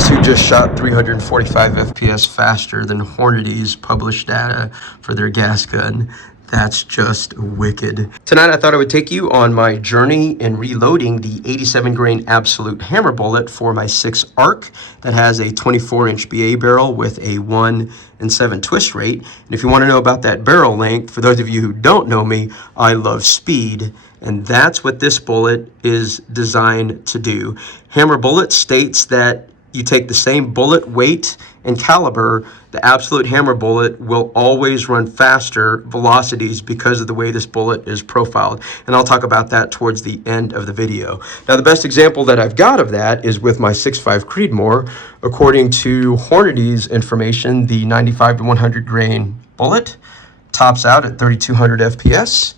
Guess who just shot 345 FPS faster than Hornady's published data for their gas gun? That's just wicked. Tonight I thought I would take you on my journey in reloading the 87 grain absolute hammer bullet for my 6 ARC that has a 24-inch BA barrel with a 1 and 7 twist rate. And if you want to know about that barrel length, for those of you who don't know me, I love speed. And that's what this bullet is designed to do. Hammer bullet states that you take the same bullet weight and caliber, the absolute hammer bullet will always run faster velocities because of the way this bullet is profiled. And I'll talk about that towards the end of the video. Now, the best example that I've got of that is with my 6.5 Creedmoor. According to Hornady's information, the 95 to 100 grain bullet tops out at 3,200 FPS.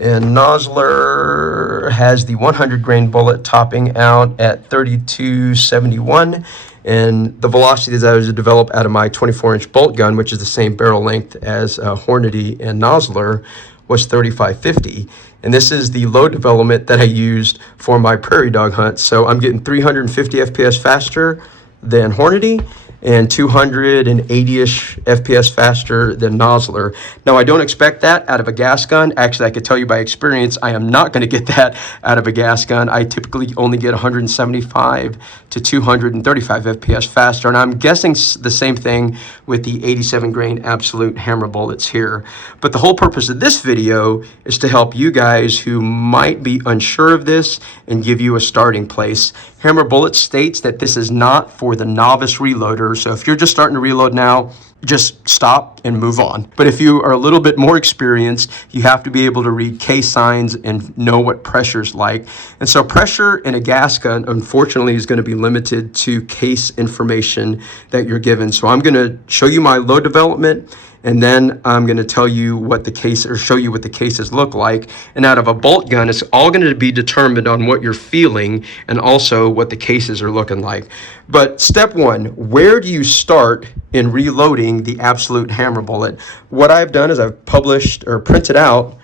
And Nosler has the 100 grain bullet topping out at 3271. And the velocity that I was developed out of my 24-inch bolt gun, which is the same barrel length as Hornady and Nosler, was 3550. And this is the load development that I used for my prairie dog hunt. So I'm getting 350 FPS faster than Hornady and 280-ish FPS faster than Nosler. Now, I don't expect that out of a gas gun. Actually, I could tell you by experience, I am not gonna get that out of a gas gun. I typically only get 175 to 235 FPS faster, and I'm guessing the same thing with the 87 grain absolute hammer bullets here. But the whole purpose of this video is to help you guys who might be unsure of this and give you a starting place. Hammer bullet states that this is not for the novice reloader. So if you're just starting to reload now, just stop and move on. But if you are a little bit more experienced, you have to be able to read case signs and know what pressure's like. And so pressure in a gas gun, unfortunately, is going to be limited to case information that you're given. So I'm going to show you my load development, and then I'm going to tell you what the case, or show you what the cases look like. And out of a bolt gun, it's all going to be determined on what you're feeling and also what the cases are looking like. But step one, where do you start in reloading the absolute hammer bullet? What I've done is I've published or printed out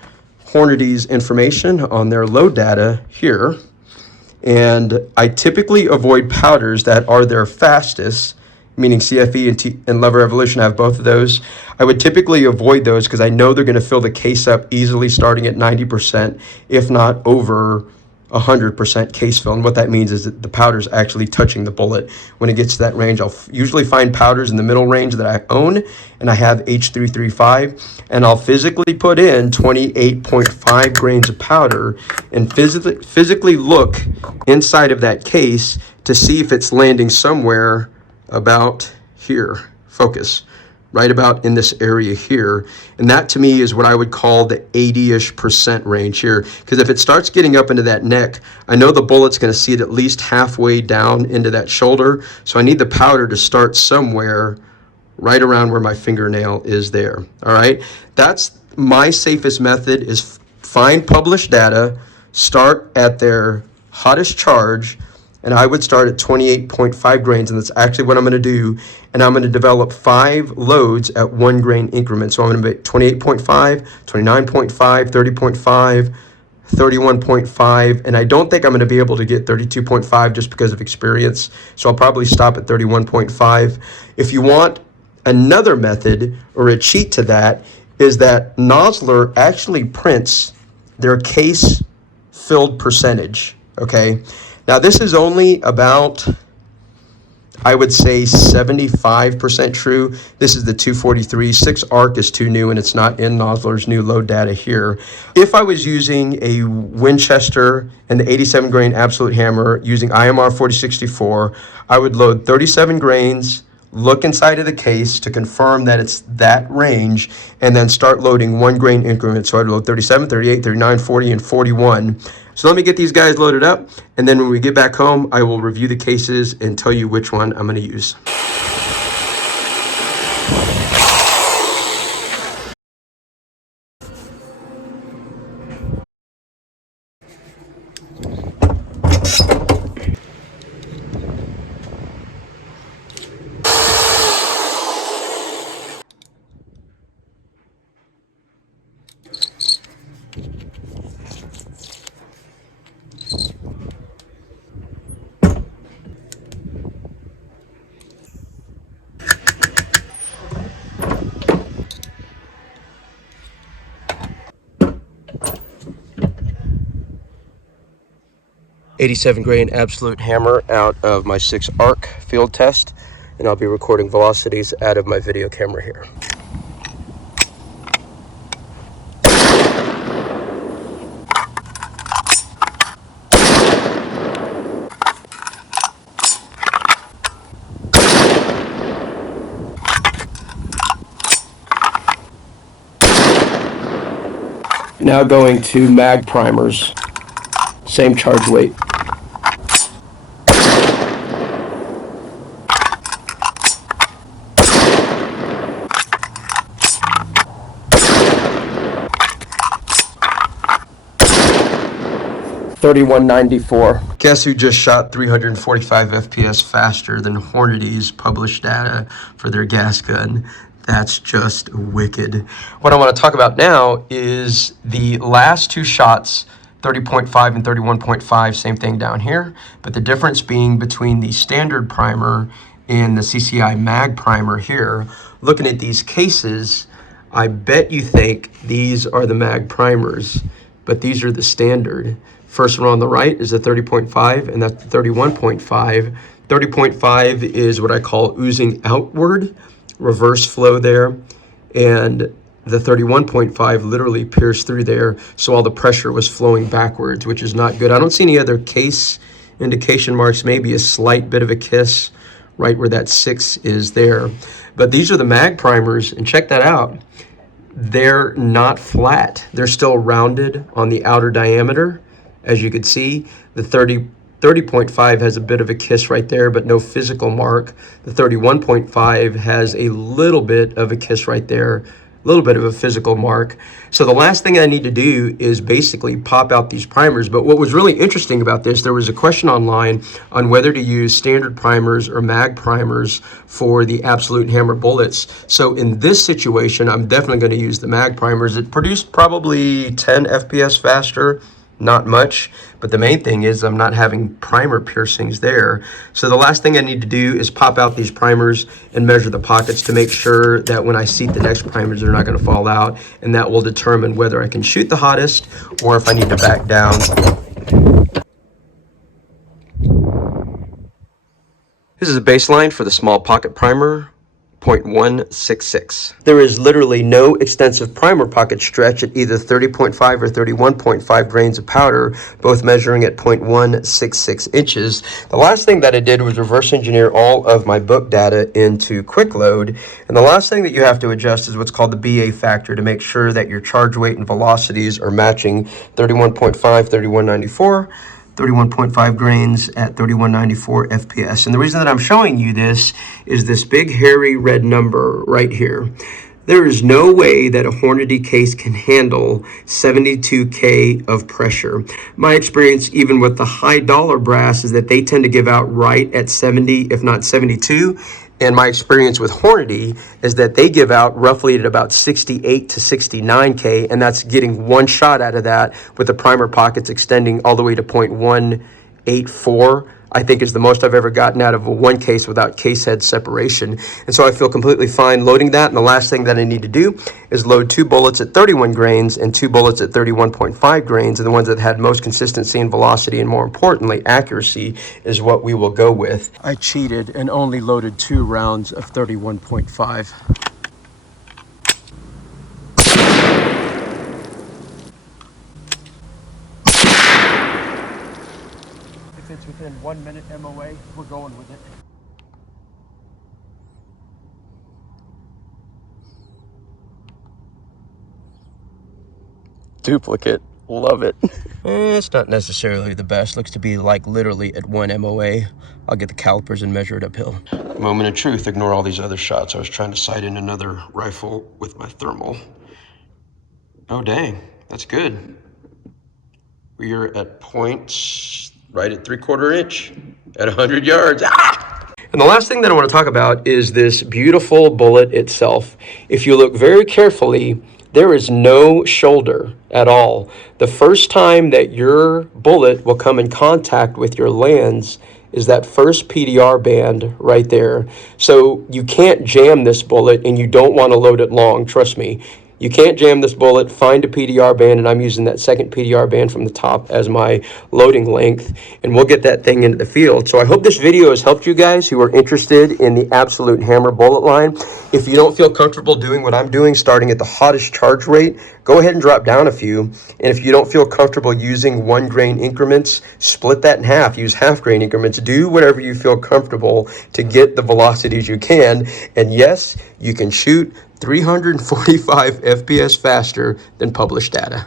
Hornady's information on their load data here. And I typically avoid powders that are their fastest, meaning CFE and Lever Evolution. I have both of those. I would typically avoid those because I know they're going to fill the case up easily starting at 90%, if not over 100% case fill. And what that means is that the powder's actually touching the bullet. When it gets to that range, I'll usually find powders in the middle range that I own, and I have H335, and I'll physically put in 28.5 grains of powder and physically look inside of that case to see if it's landing somewhere about here. Focus right about in this area here. And that to me is what I would call the 80-ish% range here. Because if it starts getting up into that neck, I know the bullet's going to see it at least halfway down into that shoulder. So I need the powder to start somewhere right around where my fingernail is there. All right. That's my safest method, is find published data, start at their hottest charge, and I would start at 28.5 grains, and that's actually what I'm going to do. And I'm going to develop 5 loads at 1 grain increments. So I'm going to make 28.5, 29.5, 30.5, 31.5, and I don't think I'm going to be able to get 32.5 just because of experience. So I'll probably stop at 31.5. If you want another method or a cheat to that, is that Nosler actually prints their case filled percentage, okay? Now, this is only about, I would say, 75% true. This is the 243. 6 ARC is too new, and it's not in Nosler's new load data here. If I was using a Winchester and the 87 grain absolute hammer using IMR 4064, I would load 37 grains, look inside of the case to confirm that it's that range, and then start loading 1 grain increments. So I'd load 37, 38, 39, 40, and 41. So let me get these guys loaded up, and then when we get back home, I will review the cases and tell you which one I'm going to use. 87 grain absolute hammer out of my 6 arc field test, and I'll be recording velocities out of my video camera here. Now going to mag primers, same charge weight. $31.94. Guess who just shot 345 FPS faster than Hornady's published data for their gas gun? That's just wicked. What I want to talk about now is the last 2 shots, 30.5 and 31.5, same thing down here, but the difference being between the standard primer and the CCI mag primer here. Looking at these cases, I bet you think these are the mag primers, but these are the standard. First one on the right is the 30.5, and that's the 31.5. 30.5 is what I call oozing outward, reverse flow there, and the 31.5 literally pierced through there, so all the pressure was flowing backwards, which is not good. I don't see any other case indication marks, maybe a slight bit of a kiss right where that 6 is there. But these are the mag primers, and check that out. They're not flat. They're still rounded on the outer diameter. As you can see, the 30.5 has a bit of a kiss right there, but no physical mark. The 31.5 has a little bit of a kiss right there, a little bit of a physical mark. So the last thing I need to do is basically pop out these primers. But what was really interesting about this, there was a question online on whether to use standard primers or mag primers for the absolute hammer bullets. So in this situation, I'm definitely going to use the mag primers. It produced probably 10 FPS faster. Not much, but the main thing is I'm not having primer piercings there. So the last thing I need to do is pop out these primers and measure the pockets to make sure that when I seat the next primers, they're not going to fall out, and that will determine whether I can shoot the hottest or if I need to back down. This is a baseline for the small pocket primer. 0.166. There is literally no extensive primer pocket stretch at either 30.5 or 31.5 grains of powder, both measuring at 0.166 inches. The last thing that I did was reverse engineer all of my book data into quick load. And the last thing that you have to adjust is what's called the BA factor to make sure that your charge weight and velocities are matching 31.5, 3194. 31.5 grains at 3194 FPS. And the reason that I'm showing you this is this big hairy red number right here. There is no way that a Hornady case can handle 72K of pressure. My experience, even with the high dollar brass, is that they tend to give out right at 70, if not 72. And my experience with Hornady is that they give out roughly at about 68 to 69K, and that's getting one shot out of that with the primer pockets extending all the way to 0.184. I think is the most I've ever gotten out of a one case without case head separation. And so I feel completely fine loading that. And the last thing that I need to do is load 2 bullets at 31 grains and 2 bullets at 31.5 grains. And the ones that had most consistency and velocity and more importantly, accuracy is what we will go with. I cheated and only loaded 2 rounds of 31.5. If it's within 1 minute MOA, we're going with it. Duplicate, love it. It's not necessarily the best. Looks to be like literally at 1 MOA. I'll get the calipers and measure it uphill. Moment of truth, ignore all these other shots. I was trying to sight in another rifle with my thermal. Oh dang, that's good. We are at points right at 3/4 inch at 100 yards. Ah! And the last thing that I want to talk about is this beautiful bullet itself. If you look very carefully, there is no shoulder at all. The first time that your bullet will come in contact with your lens is that first PDR band right there. So you can't jam this bullet and you don't want to load it long, trust me. You can't jam this bullet. Find a PDR band, and I'm using that second PDR band from the top as my loading length, and we'll get that thing into the field. So I hope this video has helped you guys who are interested in the Absolute Hammer bullet line. If you don't feel comfortable doing what I'm doing, starting at the hottest charge rate, go ahead and drop down a few. And if you don't feel comfortable using 1 grain increments, split that in half. Use half grain increments. Do whatever you feel comfortable to get the velocities you can. And yes, you can shoot 345 FPS faster than published data.